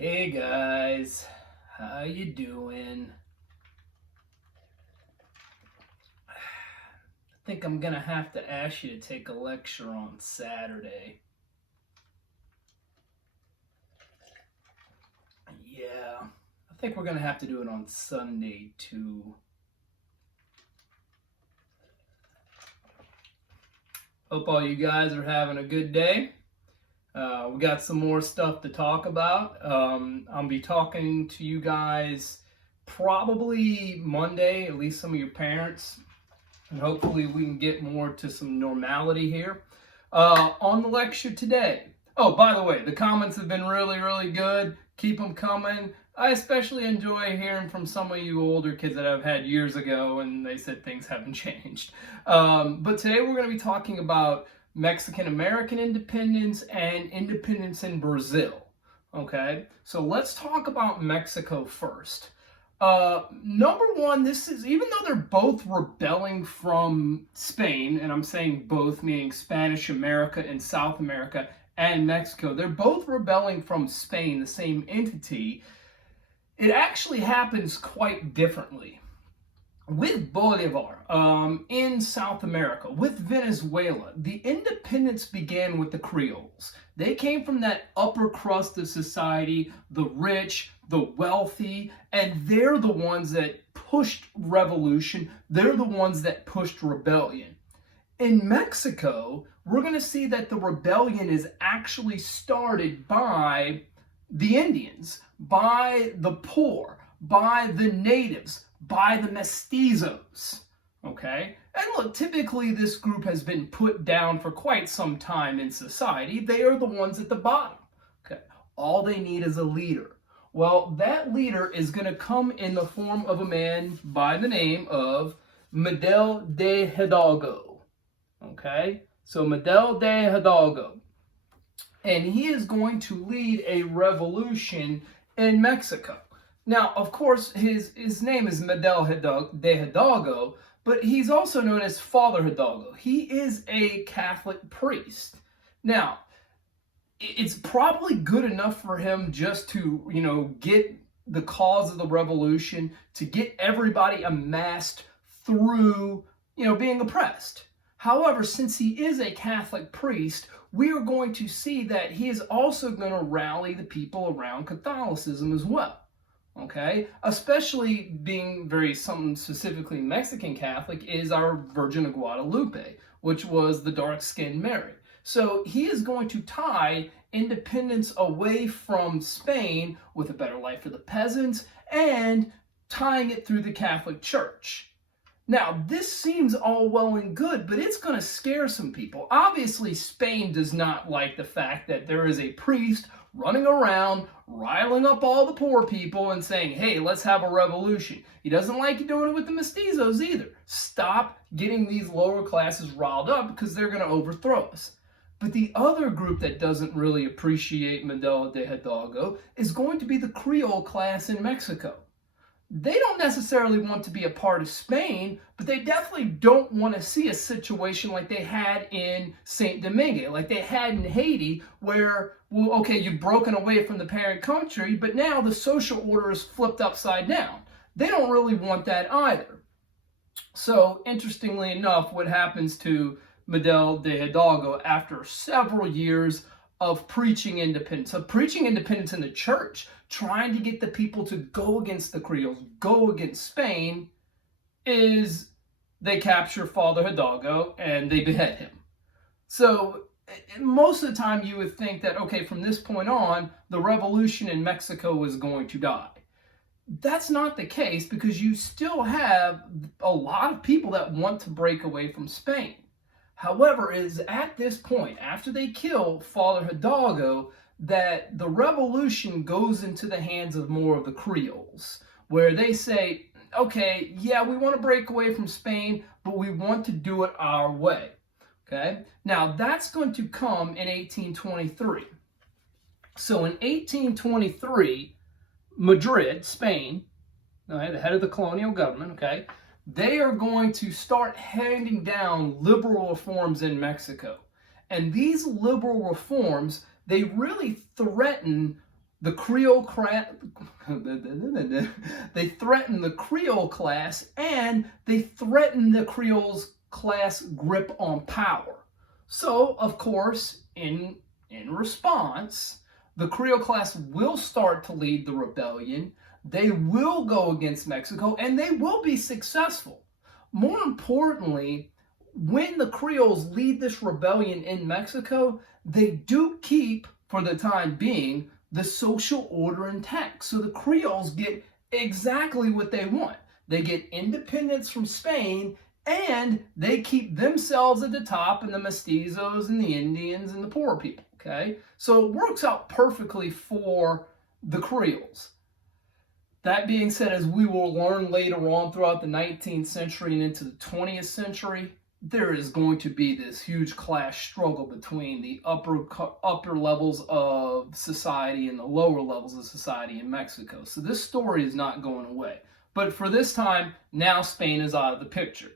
Hey guys, how you doing? I think I'm gonna have to ask you to take a lecture on Saturday. Yeah, I think we're gonna have to do it on Sunday too. Hope all you guys are having a good day. We got some more stuff to talk about. I'll be talking to you guys probably Monday, at least some of your parents, and hopefully we can get more to some normality here. On the lecture today. Oh, by the way, the comments have been really good. Keep them coming. I especially enjoy hearing from some of you older kids that I've had years ago, and they said things haven't changed. But today we're going to be talking about Mexican American independence and independence in Brazil. Okay, so let's talk about Mexico first. Number one, this is, even though they're both rebelling from Spain, and I'm saying both, meaning Spanish America and South America and Mexico, they're both rebelling from Spain, the same entity. It actually happens quite differently. With Bolivar in South America, with Venezuela, the independence began with the Creoles. They came from that upper crust of society, the rich, the wealthy, and they're the ones that pushed revolution. They're the ones that pushed rebellion. In Mexico, we're going to see that the rebellion is actually started by the Indians, by the poor, by the natives, by the mestizos, okay? And look, typically this group has been put down for quite some time in society. They are the ones at the bottom, okay? All they need is a leader. Well, that leader is going to come in the form of a man by the name of Miguel de Hidalgo, okay? So Miguel de Hidalgo. And he is going to lead a revolution in Mexico. Now, of course, his name is Miguel de Hidalgo, but he's also known as Father Hidalgo. He is a Catholic priest. Now, it's probably good enough for him just to, get the cause of the revolution, to get everybody amassed through, being oppressed. However, since he is a Catholic priest, we are going to see that he is also going to rally the people around Catholicism as well. Okay, especially being something specifically Mexican Catholic is our Virgin of Guadalupe, which was the dark-skinned Mary. So he is going to tie independence away from Spain with a better life for the peasants and tying it through the Catholic Church. Now, this seems all well and good, but it's going to scare some people. Obviously, Spain does not like the fact that there is a priest running around, riling up all the poor people and saying, hey, let's have a revolution. He doesn't like you doing it with the mestizos either. Stop getting these lower classes riled up because they're going to overthrow us. But the other group that doesn't really appreciate Miguel de Hidalgo is going to be the Creole class in Mexico. They don't necessarily want to be a part of Spain, but they definitely don't want to see a situation like they had in Saint Domingue, like they had in Haiti, where, well, okay, you've broken away from the parent country, but now the social order is flipped upside down. They don't really want that either. So, interestingly enough, what happens to Miguel de Hidalgo after several years of preaching independence in the church, trying to get the people to go against the Creoles, go against Spain, is they capture Father Hidalgo and they behead him. So most of the time you would think that, okay, from this point on, the revolution in Mexico is going to die. That's not the case because you still have a lot of people that want to break away from Spain. However, it is at this point, after they kill Father Hidalgo, that the revolution goes into the hands of more of the Creoles, where they say, okay, yeah, we want to break away from Spain, but we want to do it our way. Okay? Now, that's going to come in 1823. So in 1823, Madrid, Spain, okay, the head of the colonial government, okay, they are going to start handing down liberal reforms in Mexico. And these liberal reforms, they really threaten the Creole they threaten the Creole class, and they threaten the Creole's class grip on power. So, of course, in response, the Creole class will start to lead the rebellion. They will go against Mexico, and they will be successful. More importantly, when the Creoles lead this rebellion in Mexico, they do keep, for the time being, the social order intact. So the Creoles get exactly what they want. They get independence from Spain, and they keep themselves at the top, and the mestizos and the Indians and the poor people, okay? So it works out perfectly for the Creoles. That being said, as we will learn later on throughout the 19th century and into the 20th century, there is going to be this huge class struggle between the upper levels of society and the lower levels of society in Mexico. So this story is not going away. But for this time, now Spain is out of the picture.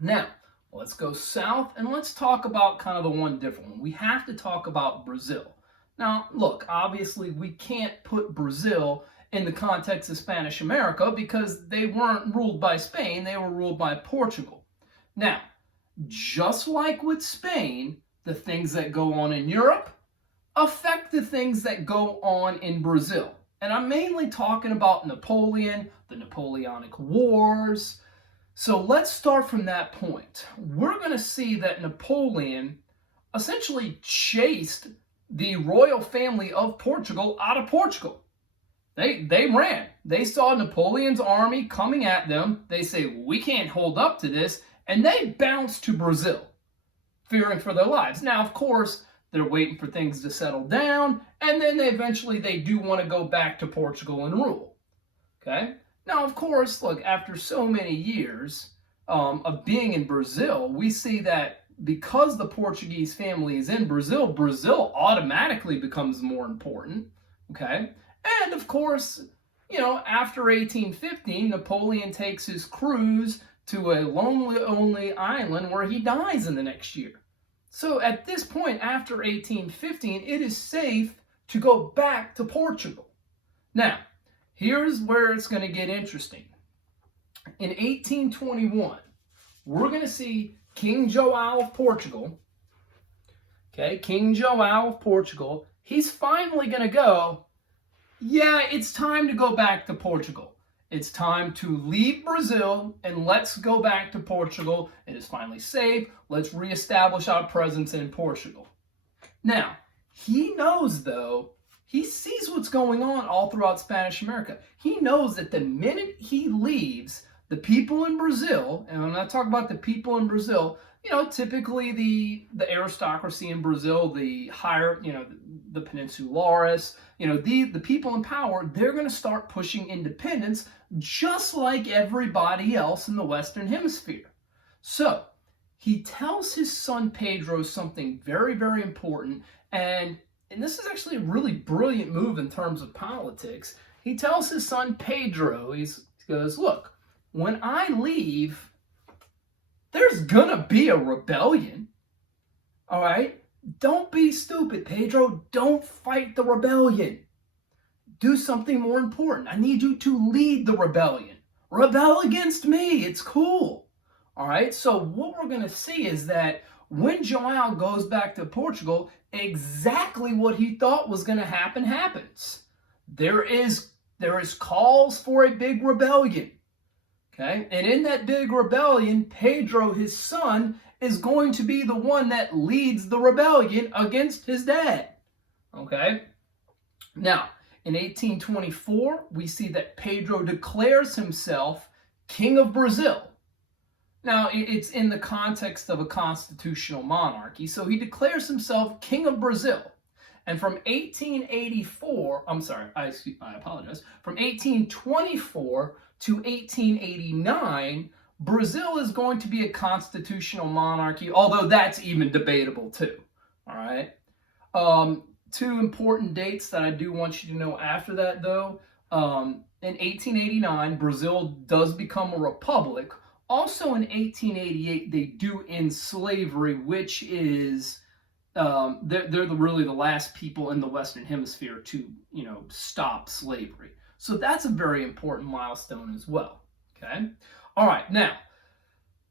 Now, let's go south and let's talk about kind of the one different one. We have to talk about Brazil. Now, look, obviously we can't put Brazil in the context of Spanish America because they weren't ruled by Spain, they were ruled by Portugal. Now, just like with Spain, the things that go on in Europe affect the things that go on in Brazil. And I'm mainly talking about Napoleon, the Napoleonic Wars. So let's start from that point. We're going to see that Napoleon essentially chased the royal family of Portugal out of Portugal. They ran. They saw Napoleon's army coming at them. They say, we can't hold up to this. And they bounced to Brazil, fearing for their lives. Now, of course, they're waiting for things to settle down, and then eventually they do want to go back to Portugal and rule. Okay? Now, of course, look, after so many years of being in Brazil, we see that because the Portuguese family is in Brazil, Brazil automatically becomes more important. Okay? And, of course, you know, after 1815, Napoleon takes his cruise to a lonely island where he dies in the next year. So at this point, after 1815, it is safe to go back to Portugal. Now, here's where it's going to get interesting. In 1821, we're going to see King João of Portugal. Okay, King João of Portugal. He's finally going to go, yeah, it's time to go back to Portugal. It's time to leave Brazil and let's go back to Portugal. It is finally safe. Let's reestablish our presence in Portugal. Now, he knows, though, he sees what's going on all throughout Spanish America. He knows that the minute he leaves, the people in Brazil, and I'm not talking about the people in Brazil, you know, typically the aristocracy in Brazil, the higher, you know, the peninsulares, you know, the people in power, they're going to start pushing independence just like everybody else in the Western Hemisphere. So he tells his son Pedro something very, very important, and this is actually a really brilliant move in terms of politics. He tells his son Pedro, he goes, look, when I leave, there's gonna be a rebellion. All right? Don't be stupid, Pedro. Don't fight the rebellion. Do something more important. I need you to lead the rebellion. Rebel against me. It's cool. All right? So what we're going to see is that when João goes back to Portugal, exactly what he thought was going to happen happens. There is calls for a big rebellion. Okay? And in that big rebellion, Pedro, his son, is going to be the one that leads the rebellion against his dad. Okay? Now, in 1824, we see that Pedro declares himself King of Brazil. Now, it's in the context of a constitutional monarchy, so he declares himself King of Brazil. And from 1884, I apologize, from 1824 to 1889, Brazil is going to be a constitutional monarchy, although that's even debatable too. All right. Two important dates that I do want you to know after that, though. In 1889, Brazil does become a republic. Also in 1888, they do end slavery, which is they're really the last people in the Western Hemisphere to, stop slavery. So that's a very important milestone as well. Okay. All right. Now,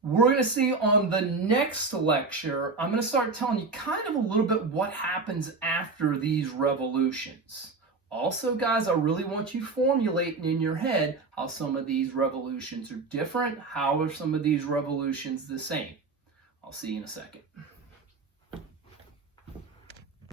we're going to see on the next lecture, I'm going to start telling you kind of a little bit what happens after these revolutions. Also, guys, I really want you formulating in your head how some of these revolutions are different. How are some of these revolutions the same? I'll see you in a second.